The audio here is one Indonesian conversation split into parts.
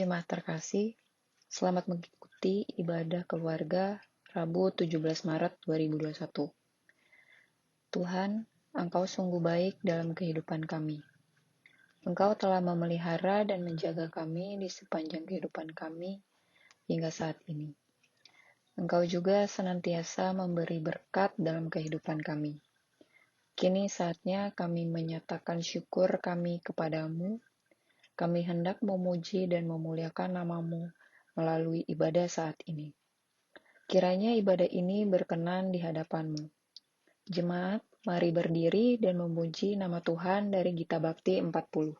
jemaat terkasih, selamat mengikuti ibadah keluarga Rabu 17 Maret 2021. Tuhan, Engkau sungguh baik dalam kehidupan kami. Engkau telah memelihara dan menjaga kami di sepanjang kehidupan kami hingga saat ini. Engkau juga senantiasa memberi berkat dalam kehidupan kami. Kini saatnya kami menyatakan syukur kami kepadamu. Kami hendak memuji dan memuliakan nama-Mu melalui ibadah saat ini. Kiranya ibadah ini berkenan di hadapan-Mu. Jemaat, mari berdiri dan memuji nama Tuhan dari Gita Bakti 40.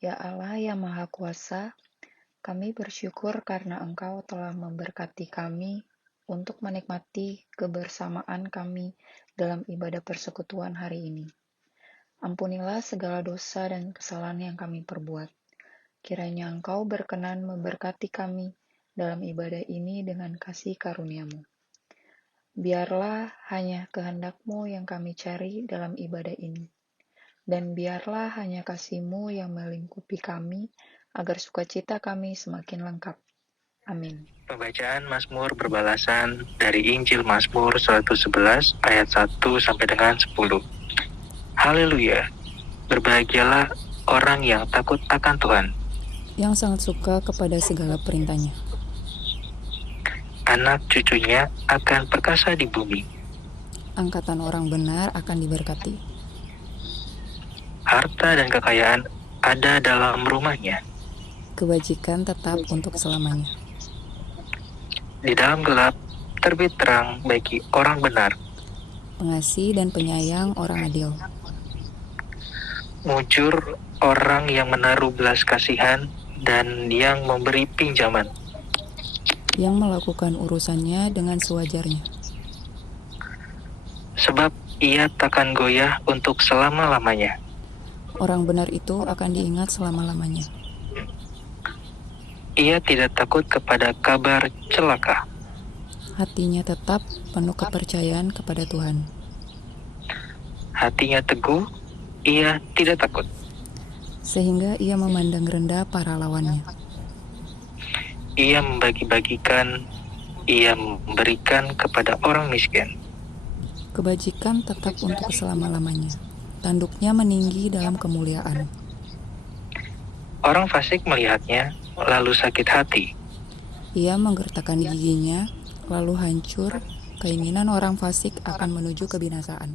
Ya Allah yang Maha Kuasa, kami bersyukur karena Engkau telah memberkati kami untuk menikmati kebersamaan kami dalam ibadah persekutuan hari ini. Ampunilah segala dosa dan kesalahan yang kami perbuat. Kiranya Engkau berkenan memberkati kami dalam ibadah ini dengan kasih karunia-Mu. Biarlah hanya kehendak-Mu yang kami cari dalam ibadah ini. Dan biarlah hanya kasih-Mu yang melingkupi kami, agar sukacita kami semakin lengkap. Amin. Pembacaan Mazmur berbalasan dari Injil Mazmur 111 ayat 1 sampai dengan 10. Haleluya! Berbahagialah orang yang takut akan Tuhan, yang sangat suka kepada segala perintahnya. Anak cucunya akan perkasa di bumi. Angkatan orang benar akan diberkati. Harta dan kekayaan ada dalam rumahnya. Kebajikan tetap untuk selamanya. Di dalam gelap terbit terang bagi orang benar. Pengasih dan penyayang orang adil. Mujur orang yang menaruh belas kasihan dan yang memberi pinjaman. Yang melakukan urusannya dengan sewajarnya. Sebab ia takkan goyah untuk selama-lamanya. Orang benar itu akan diingat selama-lamanya. Ia tidak takut kepada kabar celaka. Hatinya tetap penuh kepercayaan kepada Tuhan. Hatinya teguh, ia tidak takut. Sehingga ia memandang rendah para lawannya. Ia membagi-bagikan, ia memberikan kepada orang miskin. Kebajikan tetap untuk selama-lamanya. Tanduknya meninggi dalam kemuliaan. Orang fasik melihatnya, lalu sakit hati. Ia menggertakkan giginya, lalu hancur. Keinginan orang fasik akan menuju kebinasaan.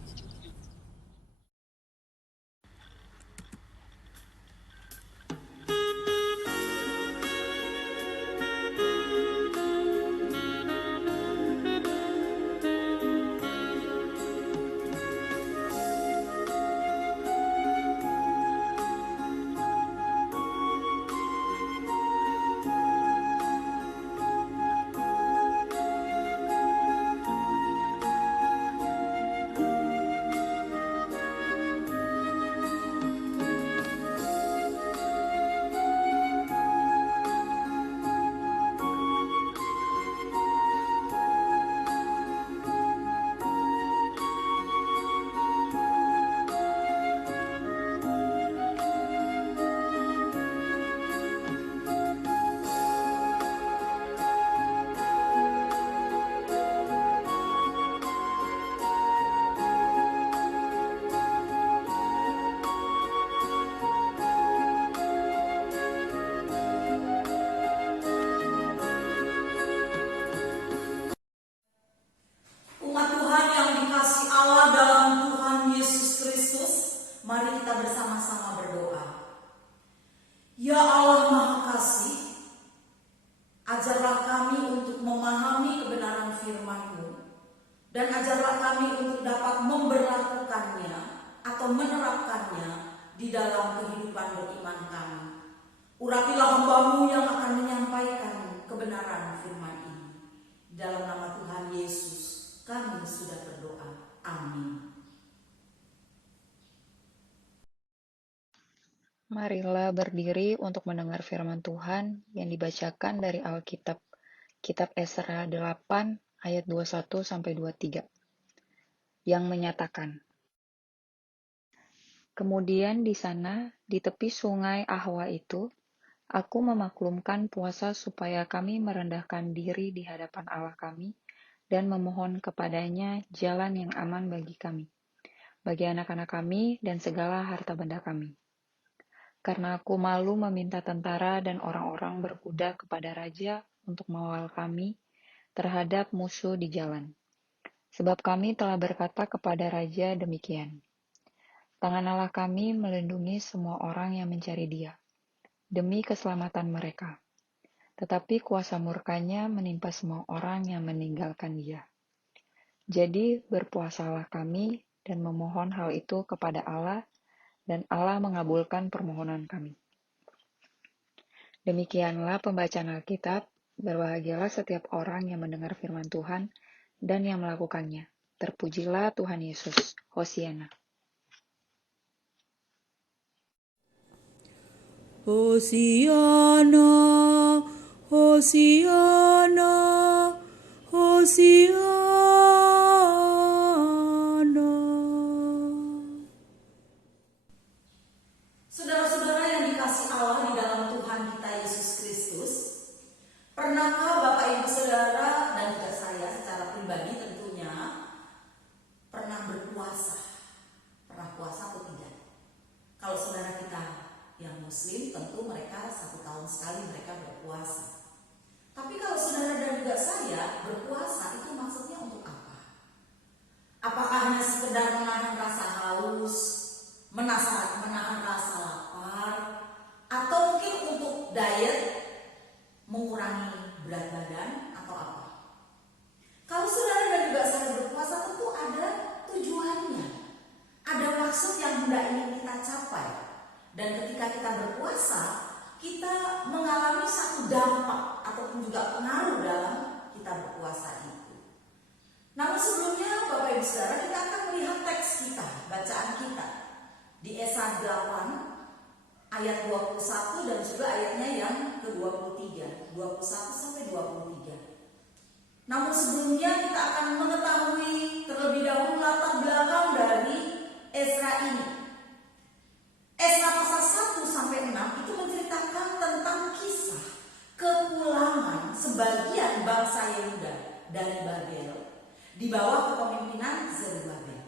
dan ajarlah kami untuk dapat memberlakukannya atau menerapkannya di dalam kehidupan beriman kami. Urapilah hamba-Mu yang akan menyampaikan kebenaran firman ini. Dalam nama Tuhan Yesus kami sudah berdoa. Amin. Marilah berdiri untuk mendengar firman Tuhan yang dibacakan dari Alkitab, Kitab Esra 8 ayat 21-23, yang menyatakan, "Kemudian di sana, di tepi sungai Ahwa itu, aku memaklumkan puasa supaya kami merendahkan diri di hadapan Allah kami dan memohon kepadanya jalan yang aman bagi kami, bagi anak-anak kami dan segala harta benda kami. Karena aku malu meminta tentara dan orang-orang berkuda kepada raja untuk mengawal kami terhadap musuh di jalan. Sebab kami telah berkata kepada raja demikian, tangan Allah kami melindungi semua orang yang mencari Dia, demi keselamatan mereka. Tetapi kuasa murkanya menimpa semua orang yang meninggalkan Dia. Jadi berpuasalah kami dan memohon hal itu kepada Allah, dan Allah mengabulkan permohonan kami." Demikianlah pembacaan Alkitab. Berbahagialah setiap orang yang mendengar firman Tuhan dan yang melakukannya. Terpujilah Tuhan Yesus. Hosiana. Hosiana, Hosiana, Hosiana. Saudara-saudara yang dikasihi Allah di dalam Tuhan kita Yesus Kristus, pernahkah Bapak Ibu Saudara dan juga saya secara pribadi tentunya pernah berpuasa? Pernah puasa atau tidak? Kalau saudara kita yang Muslim, tentu mereka 1 tahun sekali mereka berpuasa. Tapi kalau saudara dan juga saya berpuasa, itu maksudnya untuk apa? Apakah hanya sekedar menahan rasa haus, menahan rasa lapar, atau mungkin untuk diet, mengurangi berat badan, atau apa? Kalau saudara dan juga saya berpuasa, tentu ada tujuannya, ada maksud yang hendak ingin kita capai. Dan ketika kita berpuasa, kita mengalami satu dampak ataupun juga pengaruh dalam kita berpuasa itu. Namun sebelumnya Bapak Ibu Saudara, kita akan melihat teks kita, bacaan kita di Esra 8 ayat 21 dan juga ayatnya yang ke-23, 21-23. Namun sebelumnya kita akan mengetahui terlebih dahulu latar belakang dari Esra ini. Esra pasal 1-6 itu menceritakan tentang kisah kepulangan sebagian bangsa Yehuda dari Babel di bawah kepemimpinan Zerubabel.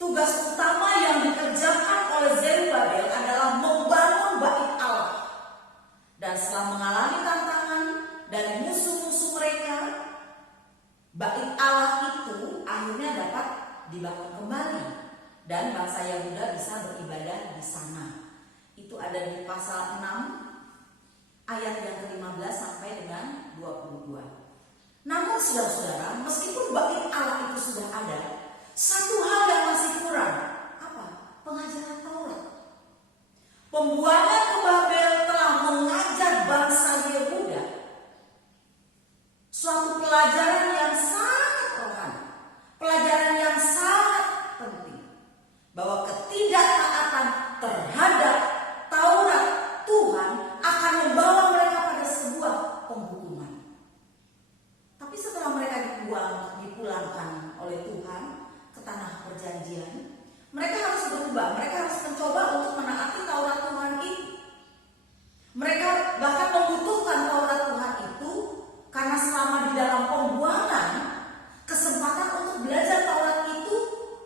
Tugas utama yang dikerjakan oleh Zerubabel adalah membangun bait Allah. Dan setelah mengalami tantangan dari musuh-musuh mereka, bait Allah itu akhirnya dapat dibangun kembali. Dan bangsa Yehuda bisa beribadah di sana. Itu ada di pasal 6 ayat yang ke-15 sampai dengan 22. Namun saudara-saudara, meskipun bait Allah itu sudah ada, satu hal yang masih kurang. Apa? Pengajaran Taurat. Pembuangan ke Babel telah mengajar bangsa Yehuda suatu pelajaran yang sangat rohani, pelajaran yang sangat penting, bahwa ketidaktaatan terhadap Taurat Tuhan akan membawa mereka pada sebuah penghukuman. Tapi setelah mereka dipulangkan oleh Tuhan ke tanah perjanjian, mereka harus berubah, mereka harus mencoba untuk menaati Taurat Tuhan itu. Mereka bahkan membutuhkan Taurat Tuhan itu karena selama di dalam pembuangan, kesempatan untuk belajar Taurat itu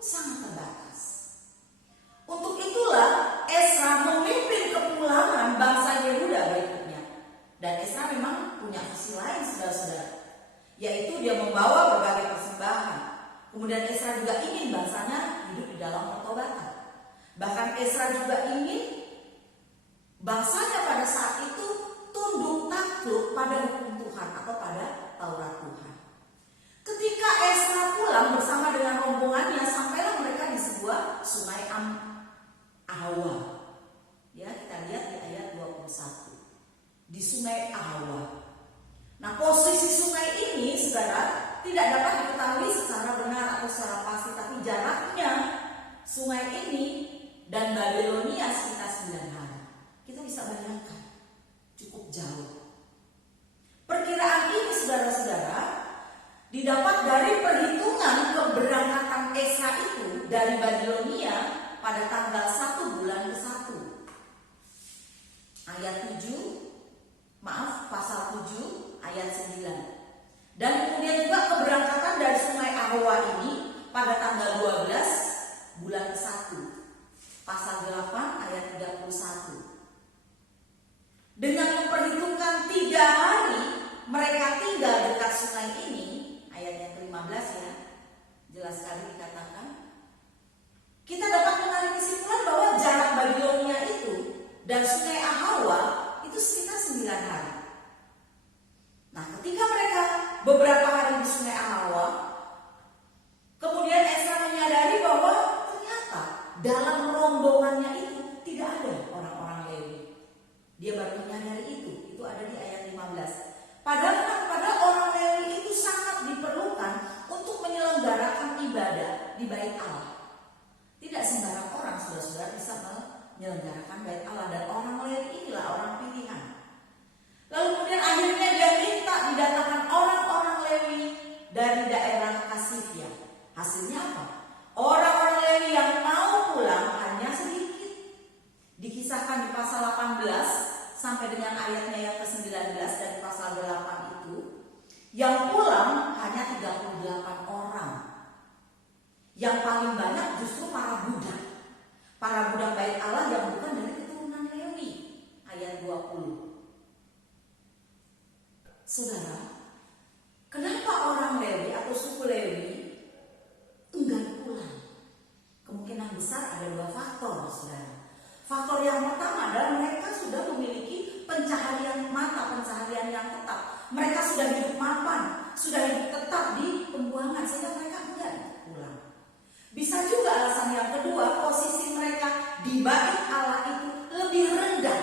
sangat terbatas. Untuk itulah Esra memimpin kepulangan bangsa Yehuda berikutnya. Dan Esra memang punya visi lain, saudara-saudara, yaitu dia membawa berbagai persembahan. Kemudian Esra juga ingin bangsanya hidup di dalam pertobatan. Bahkan Esra juga ingin bangsanya pada saat itu tunduk takluk pada hukum Tuhan atau pada Taurat Tuhan. Ketika Esra pulang dari Babilonia pada tanggal 1 bulan ke-1. Pasal 7 ayat 9. Dan kemudian juga keberangkatan dari Sungai Ahowa ini pada tanggal 12 bulan ke-1. Pasal 8 ayat 31. Dengan memperhitungkan 3 hari mereka tinggal dekat sungai ini, ayat yang ke-15 ya, jelas sekali dikatakan, kita dapat menarik kesimpulan bahwa jarak Babilonia itu dan Sungai Ahawa itu sekitar 9 hari. Nah, ketika mereka beberapa hari di Sungai Ahawa, kemudian Esra menyadari bahwa ternyata dalam rombongannya itu tidak ada orang-orang Lewi. Dia baru menyadari itu ada di ayat 15. Padahal orang Lewi itu sangat diperlukan untuk menyelenggarakan ibadah di Bait Allah. Tidak sembarang orang saudara-saudara bisa menyelenggarakan Bait Allah, dan orang Lewi inilah orang pilihan. Lalu kemudian akhirnya dia minta didatangkan orang-orang Lewi dari daerah Kasifia. Hasilnya apa? Orang-orang Lewi yang mau pulang hanya sedikit. Dikisahkan di pasal 18 sampai dengan ayatnya yang ke-19 dari pasal 8 itu, yang pulang hanya 38 orang. Yang paling banyak justru para budak. Para budak Bait Allah yang bukan dari keturunan Lewi. Ayat 20. Saudara, kenapa orang Lewi atau suku Lewi enggan pulang? Kemungkinan besar ada 2 faktor, saudara. Faktor yang pertama adalah mereka sudah memiliki pencaharian yang tetap. Mereka sudah hidup mapan, sudah hidup tetap di pembuangan, sehingga mereka enggan pulang. Bisa juga alasan yang kedua, posisi mereka di Bait Allah itu lebih rendah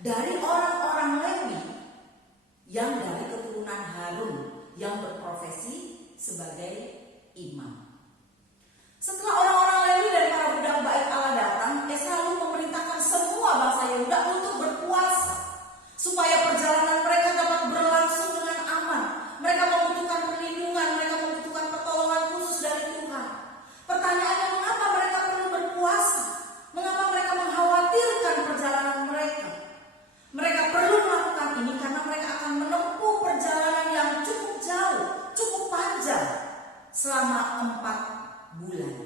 dari orang-orang Lewi yang dari keturunan Harun yang berprofesi sebagai imam. Setelah orang-orang Lewi dan para budak Bait Allah datang, Esra lalu memerintahkan semua bangsa Yehuda untuk berpuasa supaya perjalanan mereka dapat berlangsung dengan aman. Mereka membutuhkan perlindungan, mereka membutuhkan pertolongan khusus dari Tuhan. Pertanyaannya, mengapa mereka perlu berpuasa? Mengapa mereka mengkhawatirkan perjalanan mereka? Mereka perlu melakukan ini karena mereka akan menempuh perjalanan yang cukup jauh, cukup panjang selama 4 bulan.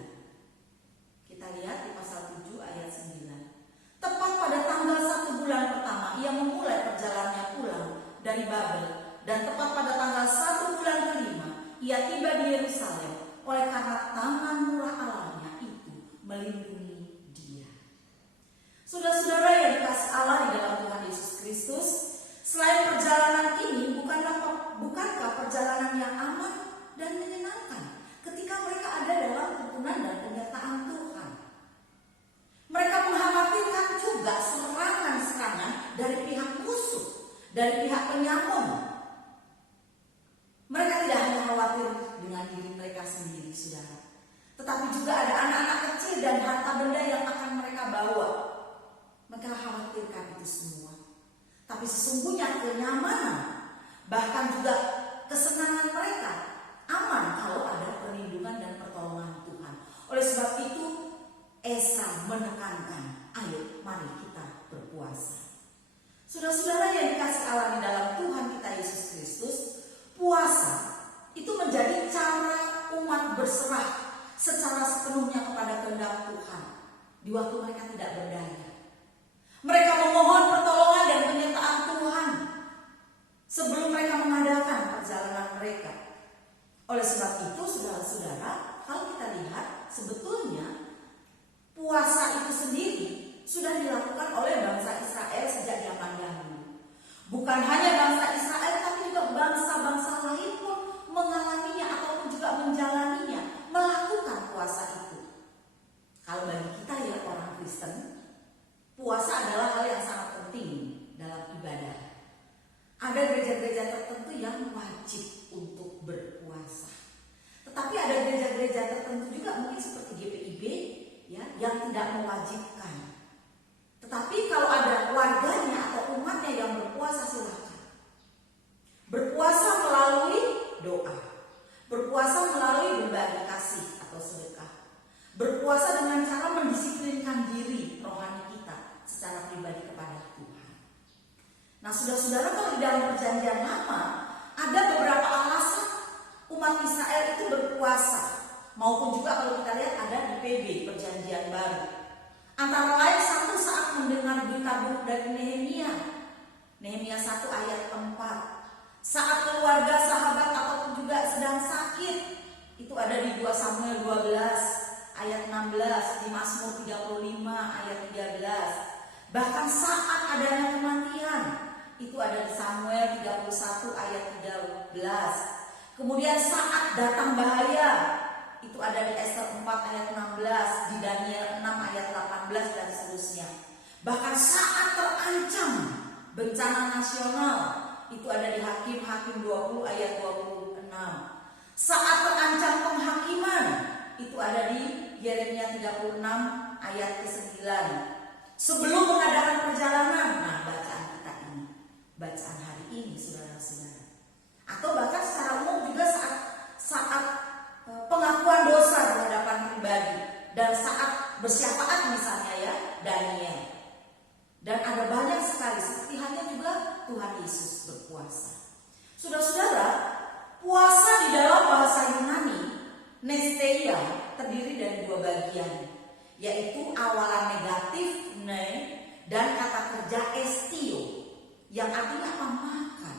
Kita lihat di pasal 7 ayat 9. Tepat pada tanggal 1 bulan pertama ia memulai perjalanannya pulang dari Babel, dan tepat pada tanggal 1 bulan kelima ia tiba di Yerusalem, oleh karena tangan murah Allahnya itu melindungi dia. Saudara-saudara yang dikasihi Allah di dalam Tuhan Yesus Kristus, selain perjalanan ini bukankah perjalanan yang aman dan menyenangkan ketika mereka ada dalam tuntunan dan penyertaan Tuhan? Mereka mengkhawatirkan juga serangan-serangan dari pihak musuh, dari pihak penyamun. Mereka tidak hanya khawatir dengan diri mereka sendiri, saudara, tetapi juga ada anak-anak kecil dan harta benda yang akan mereka bawa. Mereka khawatirkan itu semua. Tapi sesungguhnya kenyamanan, bahkan juga kesenangan mereka aman kalau ada perlindungan dan pertolongan Tuhan. Oleh sebab itu Esra menekankan, ayo mari kita berpuasa. Saudara-saudara yang dikasihi Allah di dalam Tuhan kita Yesus Kristus, puasa itu menjadi cara umat berserah secara sepenuhnya kepada kehendak Tuhan di waktu mereka tidak berdaya. Mereka memohon pertolongan dan penyertaan Tuhan sebelum mereka mengadakan perjalanan mereka. Oleh sebab itu, saudara-saudara, kalau kita lihat sebetulnya puasa itu sendiri sudah dilakukan oleh bangsa Israel sejak zaman dahulu. Bukan hanya bangsa Israel, tapi juga bangsa-bangsa lain pun mengalaminya ataupun juga menjalaninya, melakukan puasa itu. Kalau bagi kita ya orang Kristen, puasa adalah hal yang sangat penting dalam ibadah. Ada gereja-gereja tertentu yang wajib untuk berpuasa. Tetapi ada gereja-gereja tertentu juga mungkin seperti GPIB ya, yang tidak mewajibkan. Tetapi kalau ada warganya atau umatnya yang berpuasa, silakan. Berpuasa melalui doa, berpuasa melalui berbagi kasih atau sedekah, Berpuasa dengan cara mendisiplinkan diri rohani kita secara pribadi kepada Tuhan. Nah, saudara-saudara, kalau di dalam perjanjian lama ada beberapa alasan umat Israel itu berpuasa, maupun juga kalau kita lihat ada di PB, perjanjian baru. Antara lain satu saat mendengar berita buruk dari Nehemia 1 ayat 4. Saat keluarga, sahabat ataupun juga sedang sakit, itu ada di 2 Samuel 12 ayat 16, di Mazmur 35 ayat 13. Bahkan saat adanya kematian, itu ada di Samuel 31 ayat 13. Kemudian saat datang bahaya, itu ada di Ester 4 ayat 16, di Daniel 6 ayat 18 dan seterusnya. Bahkan saat terancam bencana nasional, itu ada di Hakim 20 ayat 26. Saat terancam penghakiman, itu ada di Yeremia 36 ayat ke-9. Sebelum mengadakan perjalanan, nah bacaan kita ini, bacaan hari ini saudara-saudara. Atau bahkan secara umum juga saat pengakuan dosa di hadapan pribadi dan saat bersyafaat misalnya ya, Daniel. Dan ada banyak sekali, seperti halnya juga Tuhan Yesus berpuasa. Saudara-saudara, puasa di dalam bahasa Yunani, nesteia, terdiri dari 2 bagian, yaitu awalan negatif ne dan kata kerja estio, yang artinya apa? Makan.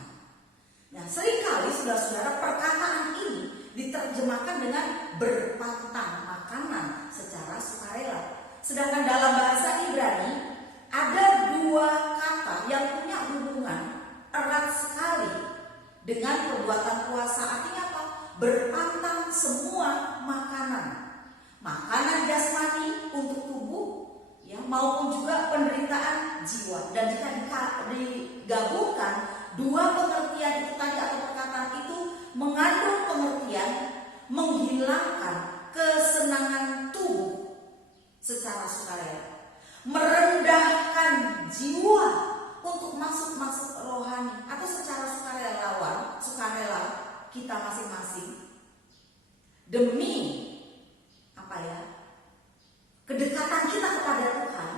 Nah, seringkali saudara-saudara perkataan ini diterjemahkan dengan berpantang makanan secara sukarela. Sedangkan dalam bahasa Ibrani ada 2 kata yang punya hubungan erat sekali dengan perbuatan puasa. Artinya apa? Berpantang semua makanan. Makanan jasmani untuk tubuh ya, maupun juga penderitaan jiwa. Dan jika digabungkan 2 pengertian itu tadi atau perkataan itu mengandung pengertian menghilangkan kesenangan tubuh secara sukarela, merendahkan jiwa untuk masuk rohani atau secara sukarela kita masing-masing demi apa ya? Kedekatan kita kepada Tuhan,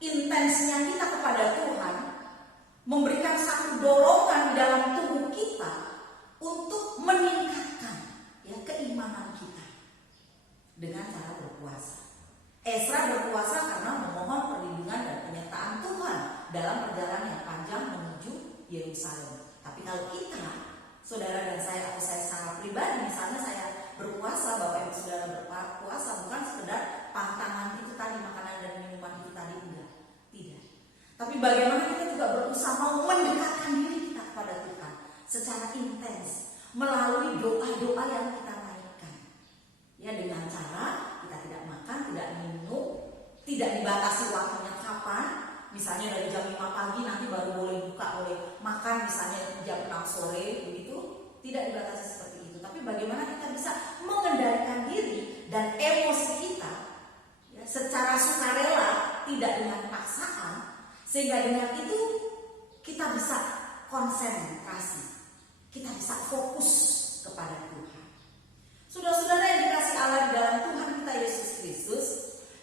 intensinya kita kepada Tuhan, memberikan satu dorongan dalam tubuh kita untuk meningkatkan ya keimanan kita dengan cara berpuasa. Ezra berpuasa karena memohon perlindungan dan penyertaan Tuhan dalam perjalanan yang panjang menuju Yerusalem. Tapi kalau kita, saudara dan saya atau saya secara pribadi, misalnya saya berpuasa, Bapak Ibu Saudara berpuasa bukan sekedar pantangan itu tadi, makanan dan minuman itu tadi, enggak, tidak. Tapi bagaimana kita juga berusaha mau mendekatkan diri kita kepada Tuhan secara intens melalui doa-doa yang kita naikkan. Ya, dengan cara kita tidak makan, tidak minum, tidak dibatasi waktunya kapan. Misalnya dari jam 5 pagi nanti baru boleh buka, boleh makan misalnya jam 6 sore begitu. Tidak dibatasi seperti itu. Tapi bagaimana kita bisa mengendalikan diri dan emosi kita ya, secara sukarela, tidak dengan paksaan, sehingga dengan itu kita bisa konsentrasi, kita bisa fokus kepada Tuhan. Saudara-saudara yang dikasih Allah di dalam Tuhan kita Yesus Kristus,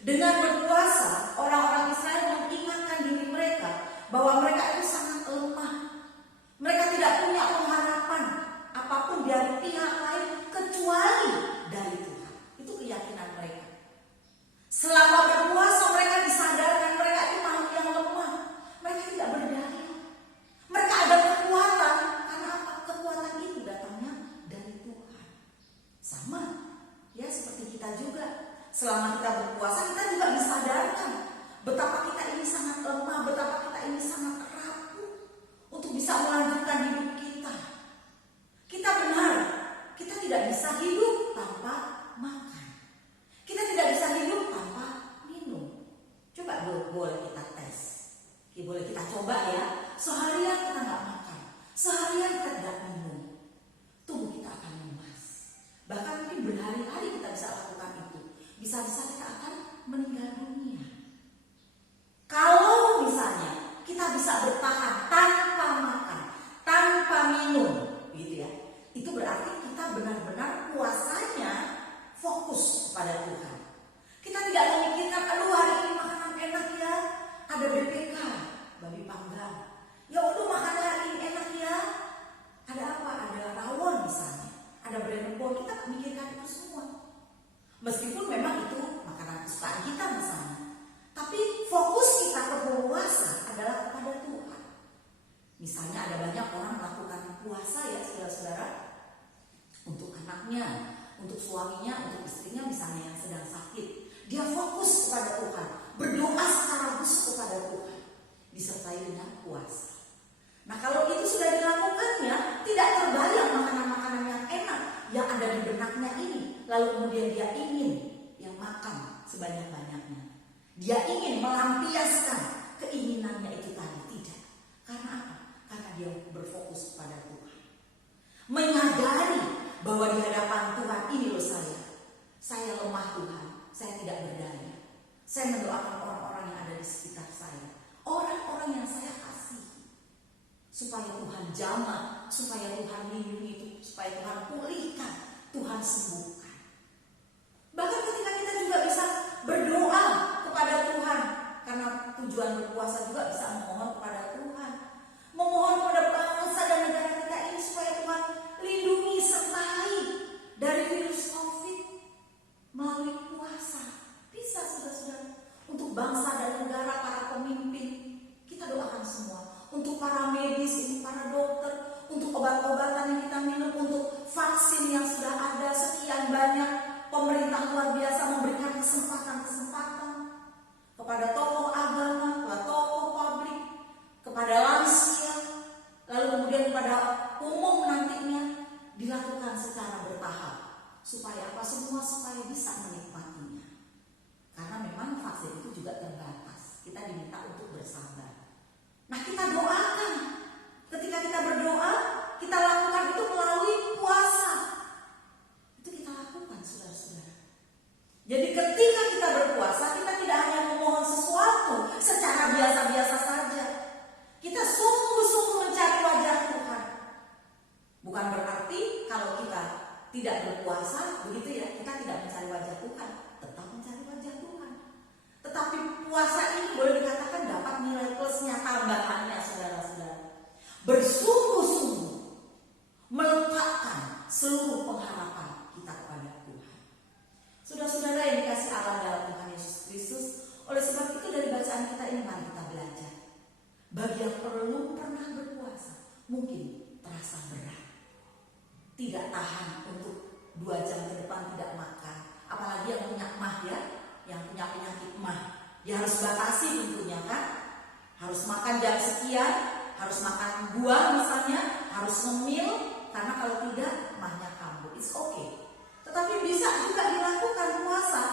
dengan berpuasa orang-orang Israel mengingatkan diri mereka bahwa mereka itu sangat lemah. Mereka tidak punya pengharapan apapun dari pihak lain kecuali dari Tuhan. Itu keyakinan mereka. Selama berpuasa mereka disadarkan mereka itu makhluk yang lemah. Mereka tidak berdaya. Mereka ada kekuatan. Karena apa? Kekuatan itu datangnya dari Tuhan. Sama ya seperti kita juga. Selama kita berpuasa kita juga disadarkan betapa kita ini sangat lemah, betapa kita ini sangat rapuh untuk bisa melanjutkan hidup kita. Kita benar, kita tidak bisa hidup tanpa makan. Kita tidak bisa hidup tanpa minum. Coba boleh kita tes. Boleh kita coba ya. Seharian kita nggak makan, seharian kita tidak minum, tubuh kita akan lemas. Bahkan mungkin berhari-hari kita bisa lakukan itu. Bisa-bisa kita akan meninggal dunia. Kalau misalnya kita bisa bertahan tanpa makan, tanpa minum, gitu ya, itu berarti kita benar-benar puasanya fokus kepada Tuhan. puasa ya saudara-saudara, untuk anaknya, untuk suaminya, untuk istrinya misalnya yang sedang sakit, dia fokus kepada Tuhan, berdoa secara khusus kepada Tuhan, disertai dengan puasa. Nah kalau itu sudah dilakukannya, tidak terbayang makanan-makanan yang enak yang ada di benaknya ini, lalu kemudian dia ingin yang makan sebanyak-banyaknya. Dia ingin melampiaskan keinginannya itu tadi. Tidak. Karena apa? Karena dia berfokus kepada Tuhan. Menyadari bahwa di hadapan Tuhan ini loh saya lemah Tuhan, saya tidak berdaya. Saya mendoakan orang-orang yang ada di sekitar saya, orang-orang yang saya kasih, supaya Tuhan jamah, supaya Tuhan lindungi, supaya Tuhan pulihkan, Tuhan sembuhkan. Bahkan ketika kita juga bisa berdoa kepada Tuhan, karena tujuan berpuasa juga bisa memohon kepada Tuhan, memohon kepada bangsa dan negara kita ini supaya Tuhan lindungi, sertai dari virus COVID melalui puasa. Bisa saudara-saudara, untuk bangsa dan negara, para pemimpin, kita doakan semua. Untuk para medis, untuk para dokter, untuk obat-obatan yang kita minum, untuk vaksin yang sudah ada sekian banyak. Pemerintah luar biasa memberikan kesempatan-kesempatan kepada tokoh agama, kepada tokoh publik, kepada lansia, lalu kemudian kepada umum nantinya, dilakukan secara bertahap. Supaya apa? Supaya bisa menikmatinya. Karena memang vaksin itu juga terbatas. Kita diminta untuk bersabar. Nah kita doakan. Ketika kita berdoa, kita lakukan itu melalui puasa. Itu kita lakukan saudara-saudara. Jadi ketika kita berpuasa, kita tidak hanya memohon sesuatu secara biasa-biasa saja. Kita sungguh-sungguh mencari wajah Tuhan. Bukan berarti kalau kita tidak berpuasa, begitu ya, kita tidak mencari wajah Tuhan. Tetap mencari wajah Tuhan. Tetapi puasa ini boleh dikatakan dapat nilai plusnya, tambahannya saudara-saudara. Bersungguh-sungguh meletakkan seluruh pengharapan kita kepada Tuhan. Saudara-saudara yang dikasih Allah dalam Tuhan Yesus Kristus, oleh sebab itu dari bacaan kita ini mari kita belajar. Bagi yang belum pernah berpuasa, mungkin terasa berat. Tidak tahan untuk 2 jam ke depan tidak makan. Apalagi yang punya emah ya, yang punya penyakit emah. Dia harus batasi tentunya kan. Harus makan jam sekian, harus makan buah misalnya, harus ngemil, karena kalau tidak emahnya kambuh. It's okay. Tetapi bisa juga dilakukan puasa.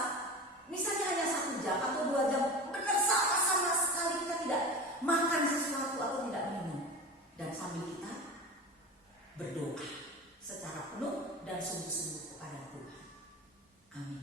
Misalnya hanya 1 jam atau 2 jam, benar sama sekali kita tidak makan sesuatu atau tidak minum. Dan sambil kita berdoa secara penuh dan sungguh-sungguh kepada Tuhan. Amin.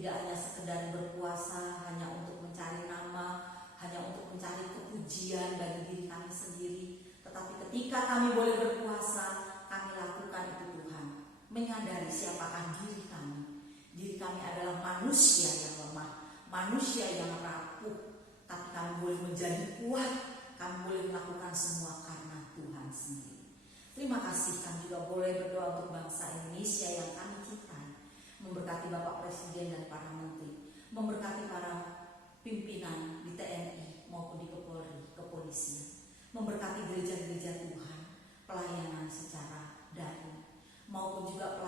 tidak hanya sekedar berpuasa hanya untuk mencari nama, hanya untuk mencari kepujian bagi diri kami sendiri, tetapi ketika kami boleh berpuasa, kami lakukan itu Tuhan, menyadari siapakah diri kami. Diri kami adalah manusia yang lemah, manusia yang rapuh, tapi kami boleh menjadi kuat, kami boleh melakukan semua karena Tuhan sendiri. Terima kasih, kami juga boleh berdoa untuk bangsa Indonesia yang kami cintai, memberkati Bapak Presiden dan para menteri, memberkati para pimpinan di TNI maupun di Polri, kepolisian, memberkati gereja-gereja Tuhan, pelayanan secara daring, maupun juga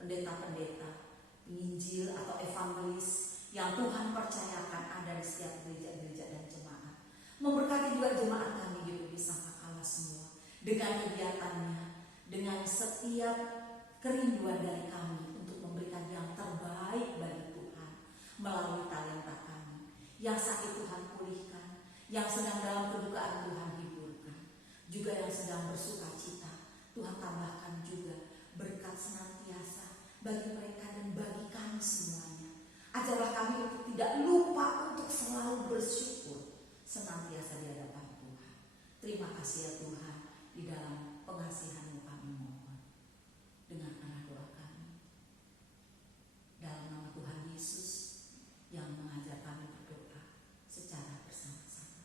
pendeta-pendeta, penginjil atau evangelis yang Tuhan percayakan ada di setiap gereja-gereja dan jemaat. Memberkati juga jemaat kami di Sangkakala semua, dengan kegiatannya, dengan setiap kerinduan dari kami untuk memberikan yang terbaik bagi Tuhan melalui talenta kami. Yang sakit Tuhan pulihkan, yang sedang dalam kedukaan Tuhan hiburkan, juga yang sedang bersuka cita Tuhan tambahkan juga berkat senantiasa bagi mereka dan bagi kami semuanya. Ajarlah kami untuk tidak lupa untuk selalu bersyukur senantiasa di hadapan Tuhan. Terima kasih ya Tuhan, di dalam pengasihan-Mu kami mohon. Dengarkanlah doa kami. Dalam nama Tuhan Yesus yang mengajar kami berdoa secara bersama-sama.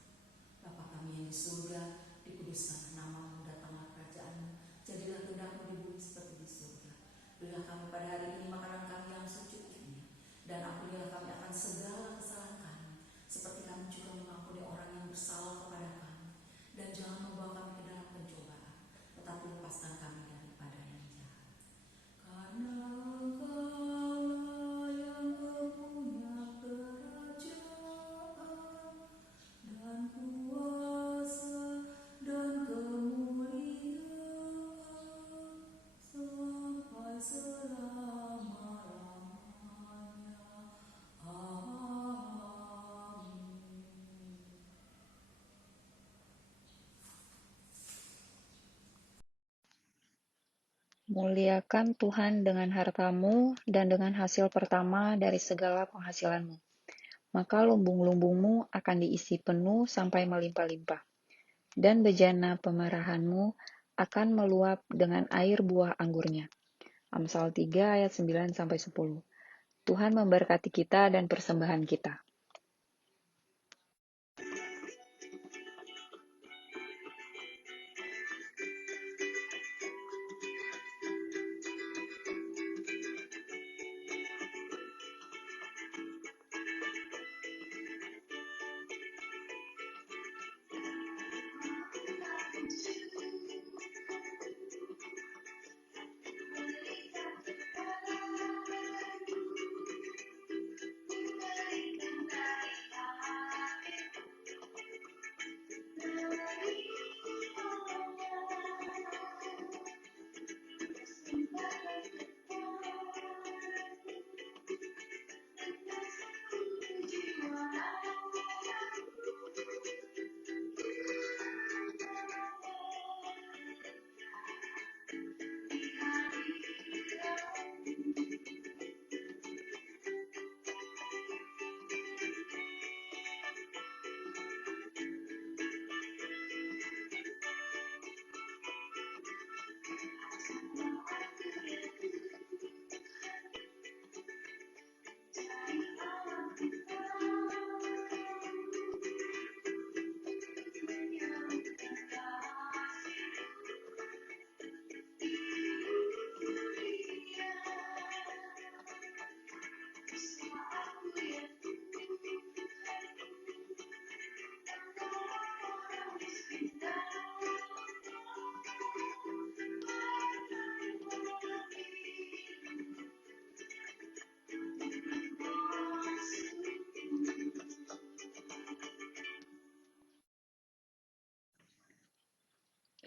Bapa kami yang di surga, dikuduskanlah nama-Mu, datanglah kerajaan-Mu, jadilah kehendak-Mu di bumi seperti di surga. Berilah kami pada hari ini makanan kami yang secukupnya, dan ampunilah kami akan segala kesalahan kami, seperti kami juga mengampuni orang yang bersalah kepada kami. Dan jangan membawa kami ke dalam pencobaan, tetapi lepaskan kami daripada yang jahat. Karena Engkau yang mempunyai kerajaan dan kuasa dan kemuliaan sampai selama-lamanya. Amin. Muliakan Tuhan dengan hartamu dan dengan hasil pertama dari segala penghasilanmu. Maka lumbung-lumbungmu akan diisi penuh sampai melimpah-limpah, dan bejana pemerahanmu akan meluap dengan air buah anggurnya. Amsal 3 ayat 9-10. Tuhan memberkati kita dan persembahan kita.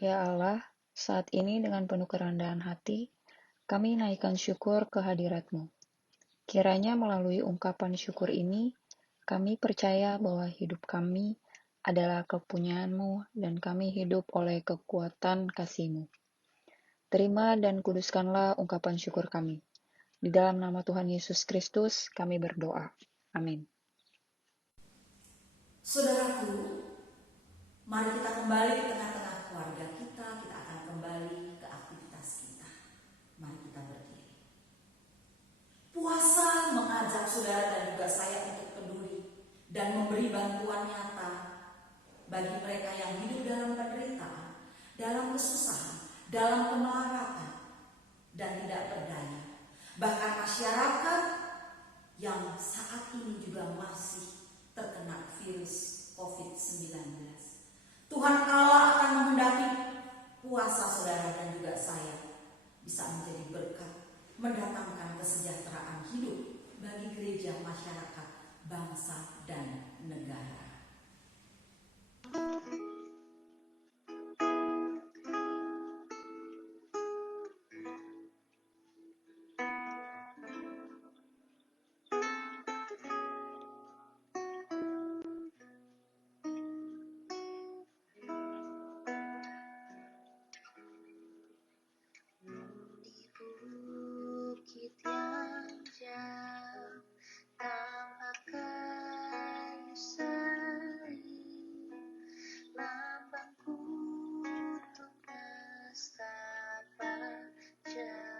Ya Allah, saat ini dengan penuh kerendahan hati, kami naikkan syukur ke hadirat-Mu. Kiranya melalui ungkapan syukur ini, kami percaya bahwa hidup kami adalah kepunyaan-Mu dan kami hidup oleh kekuatan kasih-Mu. Terima dan kuduskanlah ungkapan syukur kami. Di dalam nama Tuhan Yesus Kristus kami berdoa. Amin. Saudaraku, mari kita kembali ke tengah-tengah keluarga kita. Kita akan kembali ke aktivitas kita. Mari kita berdiri. Puasa mengajak saudara dan juga saya untuk peduli dan memberi bantuan nyata bagi mereka yang hidup dalam penderitaan, dalam kesusahan, dalam kemelaratan, dan tidak berdaya. Bahkan masyarakat yang saat ini juga masih terkena virus COVID-19. Tuhan Allah akan menghendaki puasa saudara dan juga saya bisa menjadi berkat, mendatangkan kesejahteraan hidup bagi gereja, masyarakat, bangsa, dan negara. Bukit yang jauh tampak kayu salib, lambangku untuk nestapa jelas.